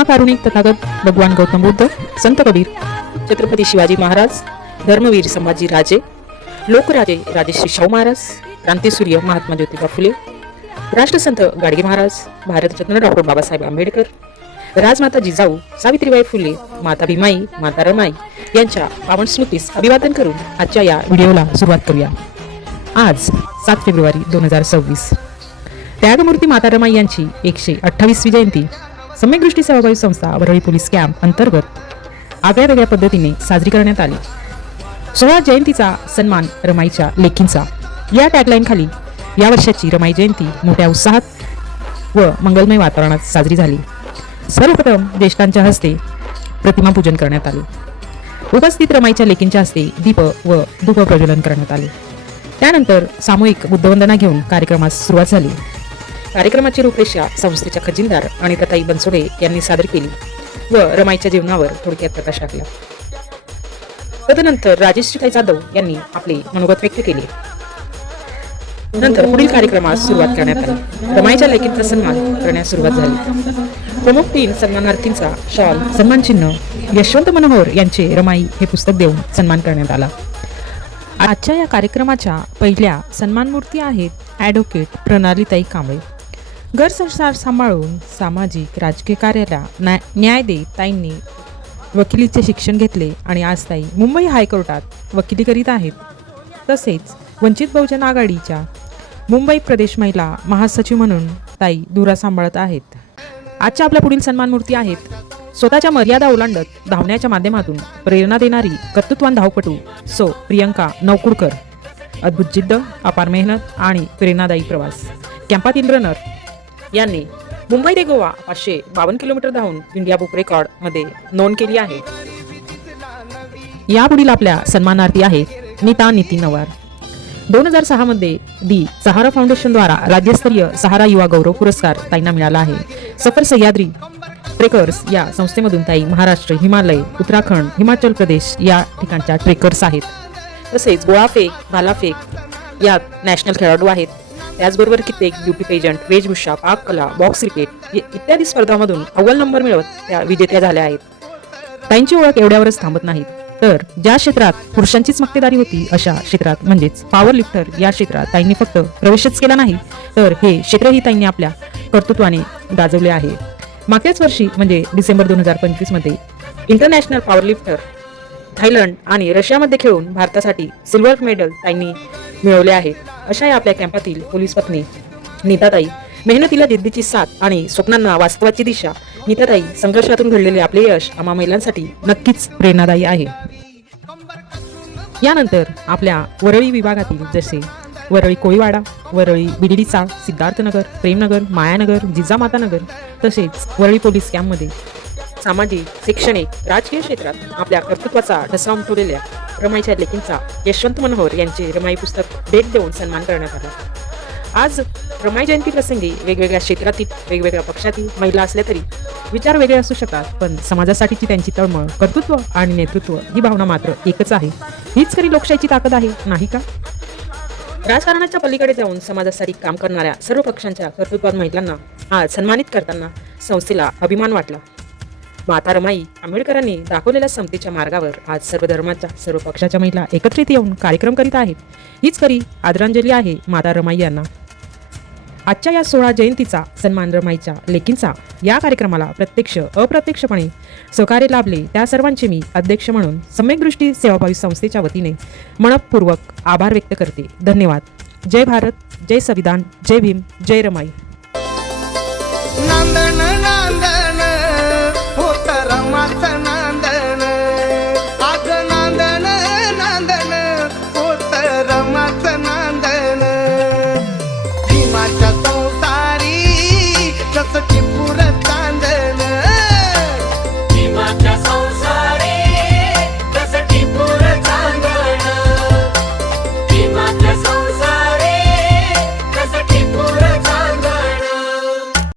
महाकारुणिक तथागत भगवान गौतम बुद्ध, संत कबीर, छत्रपती शिवाजी महाराज, धर्मवीर संभाजी राजे, लोकराजे राजश्री शाहू महाराज, क्रांतीसूर्य महात्मा ज्योतिबा फुले, राष्ट्रसंत गाडगे महाराज, भारतरत्न डॉक्टर बाबासाहेब आंबेडकर, राजमाता जिजाऊ सावित्रीबाई फुले, माता भीमाई, माता रमाई यांच्या पावन स्मृतीस अभिवादन करून आजच्या या व्हिडिओला सुरुवात करूया। आज 7 फेब्रुवारी 2026 त्यागमूर्ती माता रमाई यांची 128वी जयंती सम्यकदृष्टी सेवाभावी संस्था वरळी पोलीस कॅम्प अंतर्गत आगळ्या पद्धतीने साजरी करण्यात आली। 16 जयंतीचा सन्मान रमाईच्या लेकींचा या टॅगलाईन खाली या वर्षाची रमाई जयंती मोठ्या उत्साहात व मंगलमय वातावरणात साजरी झाली। सर्वप्रथम ज्येष्ठांच्या हस्ते प्रतिमा पूजन करण्यात आले। उपस्थित रमाईच्या लेकींच्या हस्ते दीप व धूप प्रज्वलन करण्यात आले। त्यानंतर सामूहिक बुद्धवंदना घेऊन कार्यक्रमास सुरुवात झाली। कार्यक्रमाची रूपरेषा संस्थेच्या खजिनदार अनिताताई बनसोडे यांनी सादर केली व रमाईच्या जीवनावर थोडक्यात प्रकाश टाकला। तदनंतर राजेश्रीताई जाधव यांनी आपले मनोगत व्यक्त केले। नंतर पुढील कार्यक्रमास सुरुवात करण्यात आली। रमाईच्या लेकींचा सन्मान करण्यास सुरुवात झाली। प्रमुख 3 सन्मानार्थींचा शॉल, सन्मान चिन्ह, यशवंत मनोहर यांचे रमाई हे पुस्तक देऊन सन्मान करण्यात आला। आजच्या या कार्यक्रमाच्या पहिल्या सन्मानमूर्ती आहेत ॲडव्होकेट प्रणालीताई कांबळे। घर संसार सांभाळून सामाजिक राजकीय कार्याला न्याय देत ताईंनी वकिलीचे शिक्षण घेतले आणि आज ताई मुंबई हायकोर्टात वकिली करीत आहेत। तसेच वंचित बहुजन आघाडीच्या मुंबई प्रदेश महिला महासचिव म्हणून ताई धुरा सांभाळत आहेत। आजच्या आपल्या पुढील सन्मानमूर्ती आहेत स्वतःच्या मर्यादा ओलांडत धावण्याच्या माध्यमातून प्रेरणा देणारी कर्तृत्वान धावपटू सो प्रियंका नवकुडकर। अद्भुत जिद्द, अपार मेहनत आणि प्रेरणादायी प्रवास कॅम्पातील रनर यांनी मुंबई ते गोवा 552 किलोमीटर धावून इंडिया बुक रेकॉर्ड मध्ये नोंद केली आहे। यापुढील आपल्या सन्मानार्थी आहेत नीता नितीन नवार। 2006 मध्ये दी सहारा फाउंडेशन द्वारा राज्यस्तरीय सहारा युवा गौरव पुरस्कार ताईंना मिळाला आहे। सफर सह्याद्री ट्रेकर्स या संस्थेमधून ताई महाराष्ट्र, हिमालय, उत्तराखंड, हिमाचल प्रदेश या ठिकाणच्या ट्रेकर्स आहेत। तसेच गोळाफेक, भालाफेक यात नॅशनल खेळाडू आहेत। त्याचबरोबर कित्येक ब्युटी पेजंट, वेशभूषा, पाककला, बॉक्स क्रिकेट इत्यादी स्पर्धांमधून अव्वल नंबर मिळवत त्या विजेत्या झाल्या आहेत। ताईंची ओळख एवढ्यावरच थांबत नाही, तर ज्या क्षेत्रात पुरुषांचीच मक्तेदारी होती अशा क्षेत्रात म्हणजेच पॉवर लिफ्टर या क्षेत्रात ताईंनी फक्त प्रवेशच केला नाही, तर हे क्षेत्रही ताईंनी आपल्या कर्तृत्वाने गाजवले आहे। मागच्याच वर्षी म्हणजे डिसेंबर 2025 मध्ये इंटरनॅशनल पॉवर लिफ्टर थायलंड आणि रशियामध्ये खेळून भारतासाठी सिल्वर मेडल ताईंनी मिळवले आहे। अशा या आपल्या कॅम्पातील पोलीस पत्नी नीताताई, मेहनतीला जिद्दीची साथ आणि स्वप्नांना वास्तवाची दिशा। नीताताई, संघर्षातून घडलेले आपले यश आम्हा महिलांसाठी नक्कीच प्रेरणादायी आहे। यानंतर आपल्या वरळी विभागातील जसे वरळी कोळीवाडा, वरळी बिडिडी चाळ, सिद्धार्थनगर, प्रेमनगर, मायानगर, जिजामातानगर तसेच वरळी पोलीस कॅम्पमध्ये सामाजिक, शैक्षणिक, राजकीय क्षेत्रात आपल्या कर्तृत्वाचा ठसा उमटवलेल्या रमाईच्या लेकींचा यशवंत मनोहर यांचे रमाई पुस्तक भेट देऊन सन्मान करण्यात आला। आज रमाई जयंती प्रसंगी वेगवेगळ्या क्षेत्रातील, वेगवेगळ्या पक्षातील महिला असल्या तरी विचार वेगळे असू शकतात, पण समाजासाठीची त्यांची तळमळ, कर्तृत्व आणि नेतृत्व ही भावना मात्र एकच आहे। हीच खरी लोकशाहीची ताकद आहे, नाही का? राजकारणाच्या पलीकडे जाऊन समाजासाठी काम करणाऱ्या सर्व पक्षांच्या कर्तृत्वान महिलांना आज सन्मानित करताना संस्थेला अभिमान वाटला। माता रमाई आंबेडकरांनी दाखवलेल्या समतेच्या मार्गावर आज सर्व धर्माच्या, सर्व पक्षाच्या महिला एकत्रित येऊन कार्यक्रम करीत आहेत। हीच खरी आदरांजली आहे माता रमाई यांना। आजच्या या 16 जयंतीचा सन्मान रमाईच्या लेकींचा या कार्यक्रमाला प्रत्यक्ष अप्रत्यक्षपणे सहकार्य लाभले त्या सर्वांचे मी अध्यक्ष म्हणून सम्यकदृष्टी सेवाभावी संस्थेच्या वतीने मनपूर्वक आभार व्यक्त करते। धन्यवाद। जय भारत, जय संविधान, जय भीम, जय रमाई। नांदन नांदन होत रमाचं नांदन, आज नांदन नांदन होत रमाचं नांदन। भीमाच्या संसारी जसं टिपूर चांदन, भीमाच्या संसारी